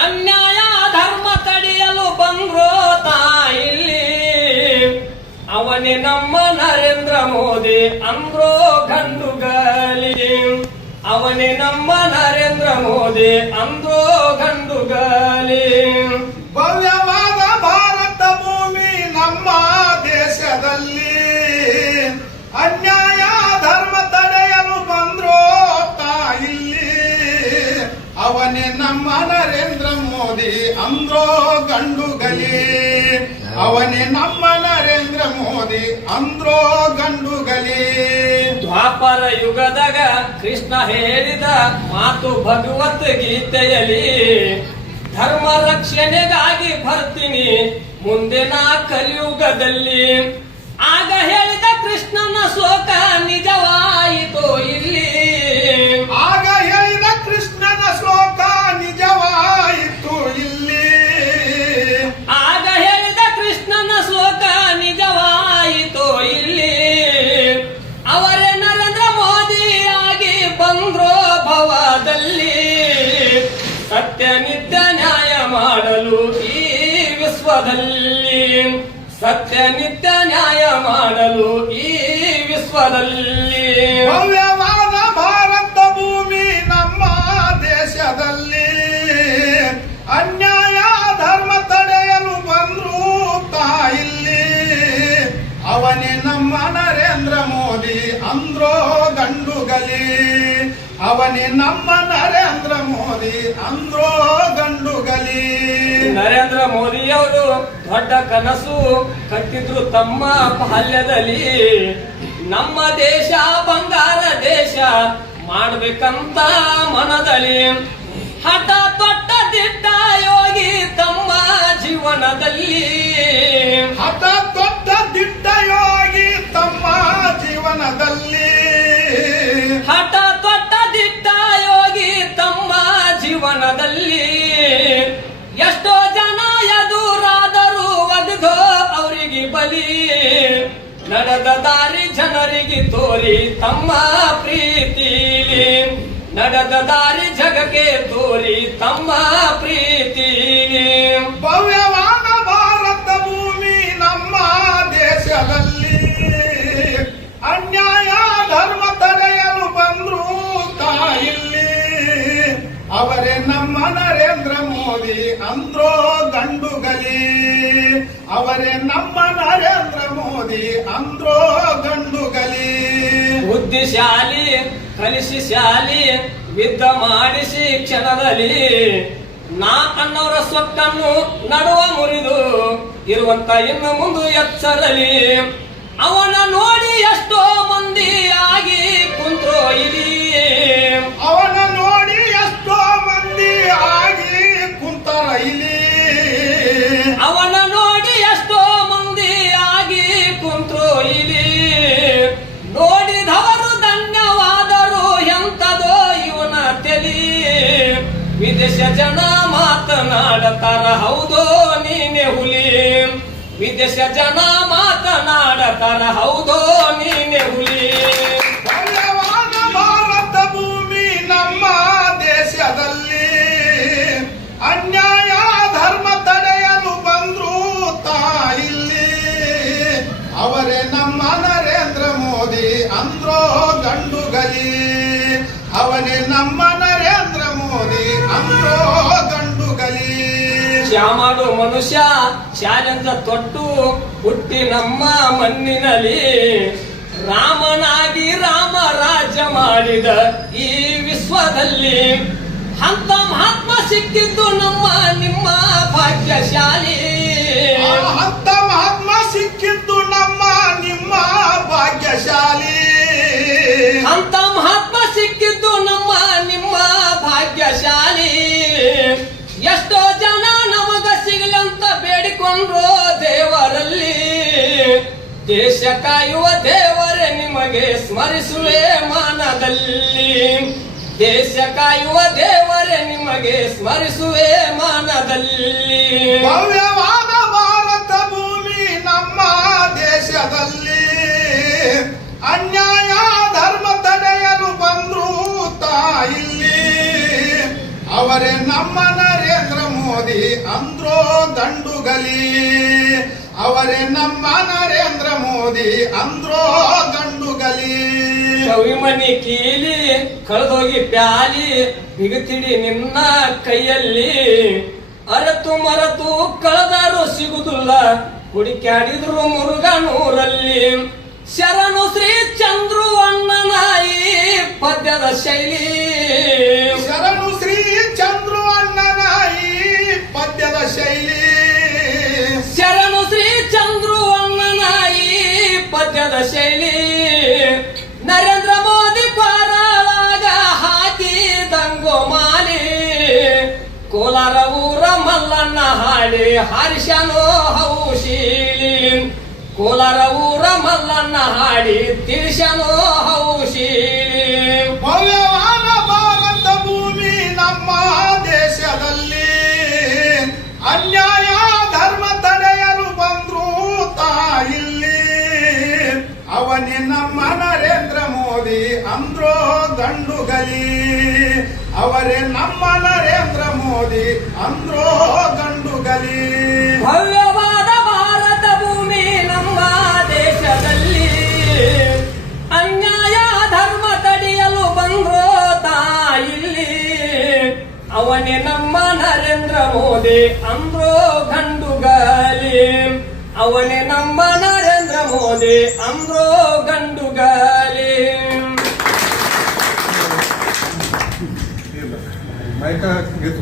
ಅನ್ಯಾಯ ಧರ್ಮ ತಡೆಯಲು ಬಂದ್ರೋ ತಾಯಿಲ್ಲಿ, ಅವನೇ ನಮ್ಮ ನರೇಂದ್ರ ಮೋದಿ ಅಂದ್ರೋ ಗಂಡುಗಲಿ, ಅವನೇ ನಮ್ಮ ನರೇಂದ್ರ ಮೋದಿ ಅಂದ್ರೋ ಗಂಡುಗಲಿ. ಭವ್ಯವಾದ ಭಾರತ ಭೂಮಿ ನಮ್ಮ ದೇಶದಲ್ಲಿ ಅನ್ಯಾಯ ಧರ್ಮ ತಡೆಯಲು ಬಂದ್ರೋ ತಾಯಿಲ್ಲಿ, ಅವನೇ ನಮ್ಮ ನರೇಂದ್ರ ಮೋದಿ ಅಂದ್ರೋ ಗಂಡುಗಲಿ, ಅವನೇ ನಮ್ಮ ನರೇಂದ್ರ ಮೋದಿ ಅಂದ್ರೋ ಗಂಡುಗಲಿ. ದ್ವಾಪರ ಯುಗದಾಗ ಕೃಷ್ಣ ಹೇಳಿದ ಮಾತು ಭಗವದ್ಗೀತೆಯಲ್ಲಿ, ಧರ್ಮ ರಕ್ಷಣೆಗಾಗಿ ಬರ್ತೀನಿ ಮುಂದೆ ನಾ ಕಲಿಯುಗದಲ್ಲಿ. ಆಗ ಹೇಳಿದ ಕೃಷ್ಣನ ಶ್ಲೋಕ ನಿಜವಾಯಿತು ಇಲ್ಲಿ, ಆಗ ಹೇಳಿದ ಕೃಷ್ಣನ ಶ್ಲೋಕ ನಿಜವಾಯಿತು ಇಲ್ಲಿ, ಆಗ ಹೇಳಿದ ಕೃಷ್ಣನ ಶ್ಲೋಕ ನಿಜವಾಯಿತು ಇಲ್ಲಿ. ಅವರೇ ನರೇಂದ್ರ ಮೋದಿಯಾಗಿ ಬಂದ್ರೋ ಭವದಲ್ಲಿ, ಸತ್ಯ ನಿತ್ಯ ನ್ಯಾಯ ಮಾಡಲು ಈ ವಿಶ್ವದಲ್ಲಿ, ಸತ್ಯ ನಿತ್ಯ ನ್ಯಾಯ ಮಾಡಲು ಈ ವಿಶ್ವದಲ್ಲಿ. ಭವ್ಯವಾದ ಭಾರತ ಭೂಮಿ ನಮ್ಮ ದೇಶದಲ್ಲಿ ಅನ್ಯಾಯ ಧರ್ಮ ತಡೆಯಲು ಬಂದ್ರು ತಾಯಿಲ್ಲಿ, ಅವನೇ ನಮ್ಮ ನರೇಂದ್ರ ಮೋದಿ ಅಂದ್ರೋ ಗಂಡುಗಲಿ, ಅವನೇ ನಮ್ಮ ನರೇಂದ್ರ ಮೋದಿ ಅಂದ್ರೋ ಗಂಡುಗಲಿ. ನರೇಂದ್ರ ಮೋದಿಯವರು ದೊಡ್ಡ ಕನಸು ಕಟ್ಟಿದ್ರು ತಮ್ಮ ಬಾಲ್ಯದಲ್ಲಿ, ನಮ್ಮ ದೇಶ ಬಂಗಾರ ದೇಶ ಮಾಡ್ಬೇಕಂತ ಮನದಲ್ಲಿ. ಹಠ ತೊಟ್ಟ ದಿಟ್ಟ ಯೋಗಿ ತಮ್ಮ ಜೀವನದಲ್ಲಿ, ಹಠ ತೊಟ್ಟ ದಿಟ್ಟ ಯೋಗಿ ತಮ್ಮ ಜೀವನದಲ್ಲಿ, ಹಠ ತೊಟ್ಟ ದಿಟ್ಟ ಯೋಗಿ ತಮ್ಮ ಜೀವನದಲ್ಲಿ. ಎಷ್ಟೋ ಜನ ಎದುರಾದರೂ ಒಗ್ದೋ ಅವರಿಗೆ ಬಲಿ, ನಡೆದ ದಾರಿ ಜನರಿಗೆ ತೋರಿ ತಮ್ಮ ಪ್ರೀತಿಲಿ, ನಡೆದ ದಾರಿ ಜಗಕ್ಕೆ ತೋರಿ ತಮ್ಮ ಪ್ರೀತಿಲಿ. ಭವ್ಯವಾದ ಭಾರತ ಭೂಮಿ ನಮ್ಮ ದೇಶದಲ್ಲಿ ಅನ್ಯಾಯ ಧರ್ಮ ತಡೆಯಲು ಬಂದ್ರು ತಾಯಿಲ್ಲಿ, ಅವರೇ ನಮ್ಮ ನರೇಂದ್ರ ಮೋದಿ ಅಂದ್ರೋ ಗಂಡುಗಲಿ, ಅವರೇ ನಮ್ಮ ನರೇಂದ್ರ ಮೋದಿ ಅಂದ್ರೋ ಗಂಡುಗಲಿ. ಬುದ್ಧಿಶಾಲಿ ಕಲಿಸಿ ಶಾಲಿ ವಿದ್ಯ ಮಾಡಿಸಿ ಕ್ಷಣದಲ್ಲಿ, ನಾ ಅನ್ನೋರ ಸೊಕ್ಕನ್ನು ನಡುವ ಮುರಿದು ಇರುವಂತ ಇನ್ನು ಮುಂದೆ ಎಚ್ಚರಲಿ. ಅವನ ನೋಡಿ ಎಷ್ಟೋ ಮಂದಿ ಆಗಿ ಕುಂತ್ರೋ ಇಲ್ಲಿ, ಅವನ ನೋಡಿ ಎಷ್ಟೋ ಮಂದಿ ಆಗಿ ಕುಂತರ ಇಲ್ಲಿ, ಅವನ ನೋಡಿ ಎಷ್ಟೋ ಮಂದಿ ಆಗಿ ಕುಂತ್ರೋ ಇಲ್ಲಿ. ನೋಡಿದವರು ಧನ್ಯವಾದರು ಎಂತದೋ ಇವನ ತೆಲಿ, ವಿದೇಶ ಜನ ಮಾತನಾಡತಾರ ಹೌದೋ ನೀನೆ ಹುಲಿ, ವಿದೇಶ ಜನ ಮಾತನಾಡತಾರ ಹೌದೋ ನೀನೆ ಹುಲಿ. ಭವ್ಯವಾದ ಭಾರತ ಭೂಮಿ ನಮ್ಮ ದೇಶದಲ್ಲಿ ಅನ್ಯಾಯ ಧರ್ಮ ತಡೆಯಲು ಬಂದ್ರು ತಾಯಿಲ್ಲಿ, ಅವರೇ ನಮ್ಮ ನರೇಂದ್ರ ಮೋದಿ ಅಂದ್ರೋ ಗಂಡುಗಲಿ, ಅವನೇ ನಮ್ಮ ನರೇಂದ್ರ ಮೋದಿ ಅಂದ್ರೋ ಗಂಡುಗಲಿ. ಶ್ಯಾಮಾಡು ಮನುಷ್ಯ ಶಾಲೆಂದ ತೊಟ್ಟು ಹುಟ್ಟಿ ನಮ್ಮ ಮಣ್ಣಿನಲ್ಲಿ, ರಾಮನಾಗಿ ರಾಮ ರಾಜ್ಯ ಮಾಡಿದ ಈ ವಿಶ್ವದಲ್ಲಿ. ಅಂತ ಮಹಾತ್ಮ ಸಿಕ್ಕಿದ್ದು ನಮ್ಮ ನಿಮ್ಮ ಭಾಗ್ಯಶಾಲಿ, ಅಂತ ಮಹಾತ್ಮ ಸಿಕ್ಕಿದ್ದು ನಮ್ಮ ನಿಮ್ಮ ಭಾಗ್ಯಶಾಲಿ, ಅಂತ ಮಹಾತ್ಮ ಸಿಕ್ಕಿದ್ದು ನಮ್ಮ ನಿಮ್ಮ ಭಾಗ್ಯಶಾಲಿ. ಎಷ್ಟೋ ಜನ ನಮಗ ಸಿಗಲಂತ ಬೇಡಿಕೊಂಡ್ರು ದೇವರಲ್ಲಿ, ದೇಶ ಕಾಯುವ ದೇವರೇ ನಿಮಗೆ ಸ್ಮರಿಸುವೆ ಮಾನದಲ್ಲಿ, ದೇಶ ಕಾಯುವ ದೇವರೇ ನಿಮಗೆ ಸ್ಮರಿಸುವೆ ಮಾನದಲ್ಲಿ. ಭವ್ಯವಾದ ಭಾರತ ಭೂಮಿ ನಮ್ಮ ದೇಶದಲ್ಲಿ ಅನ್ಯಾಯ ಧರ್ಮ ತಡೆಯಲು ಬಂದ್ರು ತಾಯಿಲ್ಲಿ, ಅವರೇ ನಮ್ಮ ನರೇಂದ್ರ ಅಂದ್ರೋ ಗಂಡುಗಲಿ ಅವರೇ ನಮ್ಮ ನರೇಂದ್ರ ಮೋದಿ ಅಂದ್ರೋ ಗಂಡುಗಲಿ ಕವಿಮನಿ ಕೀಲಿ ಕಳೆದೋಗಿ ಪ್ಯಾಲಿ ಬಿಗುತ್ತಿಡಿ ನಿನ್ನ ಕೈಯಲ್ಲಿ ಅರತು ಮರತು ಕಳೆದರು ಸಿಗುದಿಲ್ಲ ಹುಡುಕ್ಯಾಡಿದ್ರು ಮುರುಗನೂರಲ್ಲಿ ಶರಣು ಶ್ರೀ ಚಂದ್ರು ಅಣ್ಣನಾಯಿ ಪದ್ಯದ ಶೈಲಿ ಶರಣು ಶ್ರೀ ಚಂದ್ರು ಅಣ್ಣನಾಯಿ ಪದ್ಯದ ಶೈಲಿ ಶರಣು ಶ್ರೀ ಚಂದ್ರು ಅಣ್ಣನಾಯಿ ಪದ್ಯದ ಶೈಲಿ ನರೇಂದ್ರ ಮೋದಿ ಪಾರಾಳಾಗ ಹಾಕಿದಂಗೋ ಮಾಲಿ ಕೋಲಾರ ಊರ ಮಲ್ಲಣ್ಣ ಹಾಡಿ ಹರ್ಷನೋ ಹೌಶೀಲಿ ಕೋಲಾರ ಊರ ಮಲ್ಲಣ್ಣ ಹಾಡಿ ತಿಳಿಸನೋ ಹೌಶೀಲಿ ಭವ್ಯವಾದ ಭಾರತ ಭೂಮಿ ನಮ್ಮ ದೇಶದಲ್ಲಿ ಅನ್ಯಾಯ ಧರ್ಮ ತಡೆಯಲು ಬಂದ್ರು ತಾಯಿಲ್ಲಿ ಅವನೇ ನಮ್ಮ ನರೇಂದ್ರ ಮೋದಿ ಅಂದ್ರೋ ಗಂಡುಗಲಿ ಅವರೇ ನಮ್ಮ ನರೇಂದ್ರ ಮೋದಿ ಅಂದ್ರೋ ಗಂಡುಗಲಿ ಭವ್ಯವಾದ ಭಾರತ ಭೂಮಿ ನಮ್ಮ ದೇಶದಲ್ಲಿ ಅನ್ಯಾಯ ಧರ್ಮ ತಡೆಯಲು ಬಂದ್ರೋ ತಾಯಿಲ್ಲಿ ಅವನೇ ನಮ್ಮ ನರೇಂದ್ರ ಮೋದಿ ಅಂದ್ರೋ ಗಂಡುಗಲಿ ಅವನೇ ನಮ್ಮ ನರೇಂದ್ರ ಮೋದಿ ಅಂದ್ರೋ ಗಂಡುಗಲಿ मायका घेतो